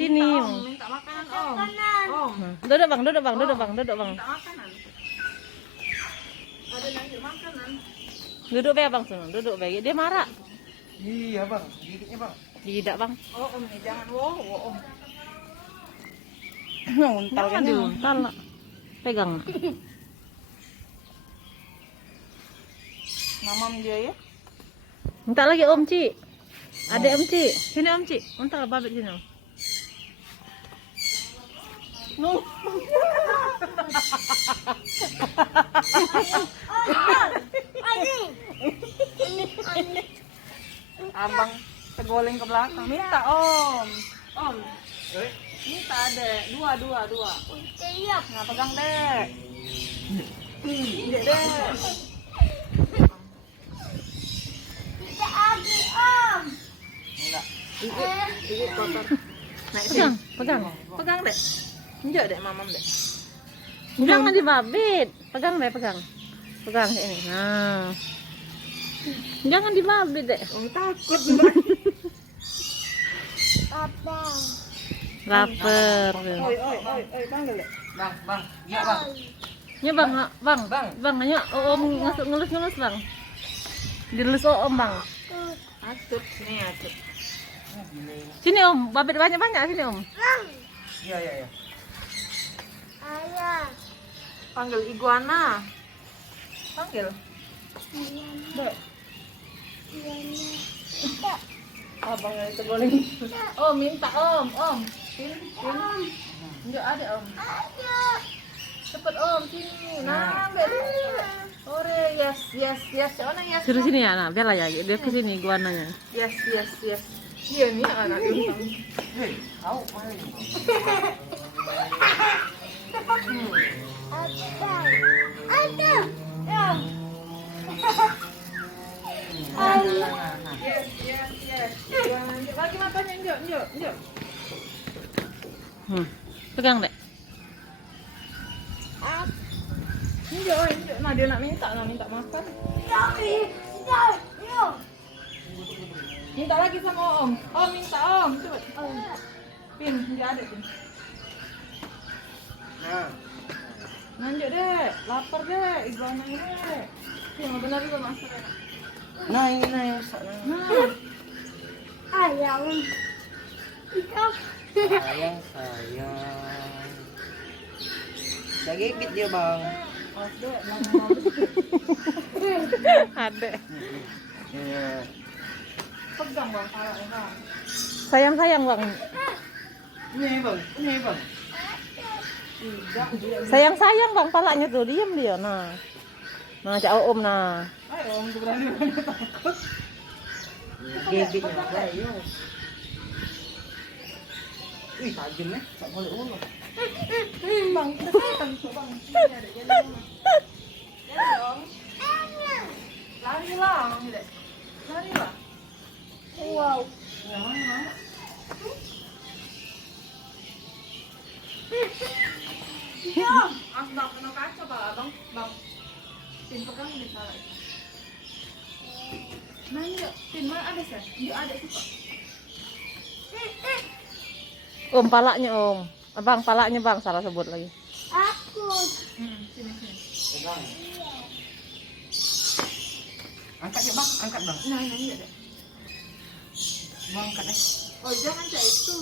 Sini. Minta makanan Om. Om. Nah, duduk bang, duduk bang, duduk bang, duduk bang. Minta makanan. Ada yang makanan. Duduk be bang sono, duduk be. Dia marah. Iya bang, gigitnya bang. Tidak bang. Oh Om nih jangan wow Om. Untal kan untal. Pegang. Mamam dia ya. Minta lagi Om Ci. Adek Om Ci. Sini Om Ci. Untal babit sini Om. No. Abang tergoleng ke belakang. Minta Om. Om. Minta adek. Dua. Siap. Nggak pegang dek. Dek. Enggak. Gigit kotor. Naik Pegang, sini. pegang. Pegang dek. Enggak dek mamam dek. Jangan dibabit. Pegang deh, pegang. Pegang kayak ini. Nah. Jangan dibabit deh. Om takut. Laper. Oi, panggil dek. Bang, iya bang. Ya bang, bang, ayo Om ngelus bang. Dilus Om bang. Atup, nih atup. Sini Om, babit banyak sini Om. Iya. Panggil iguana. Panggil. Dek. Abang yang itu boleh. Oh, minta Om. Sini. Enggak ada Om. Cepet Om, sini. Nah, dek. Ore, yes. Ona yes. Suruh sini ya, nah biarlah ya, dia ke sini iguananya. Yes. Iya nih anak bintang. Hei, tahu mana ini bang? Yes. Bagi matanya, enggak. Pegang deh. Enggak. Nah, dia nak minta makan. Minta lagi sama Om. Minta Om. Cepet. Pin, enggak ada Pin. Nah, Lanjut deh, lapar deh, iguana ini. Yang benar juga masak. nah ini nah. Nah, Sayang. Udah gigit dia bang. awas deh, Ada. Iya. pegang bang, parahnya bang. Sayang bang. Ini bang. Tidak, dia. Sayang bang, palanya tuh diam dia. Nah cak Om nah. Ayo Om, berani takut. Gigitnya ayo. Wih, tajam ya. Tak boleh ulo. Bang, deketan bang. Ini ada jalan. Jalan dong. Lari lah, dek. Lari lah. Wow. Yang mana? Bang, kena kaca pak, abang. Bang, pin pegang di salah. Nah, enggak. Pin mana ada sih? Enggak ada sih pak. Om palanya Om. Abang palanya bang, salah sebut lagi. Sini. Pegang. Angkat ya bang, angkat bang. Nah, enggak ada. Bang angkat deh. Oh, jangan cak itu.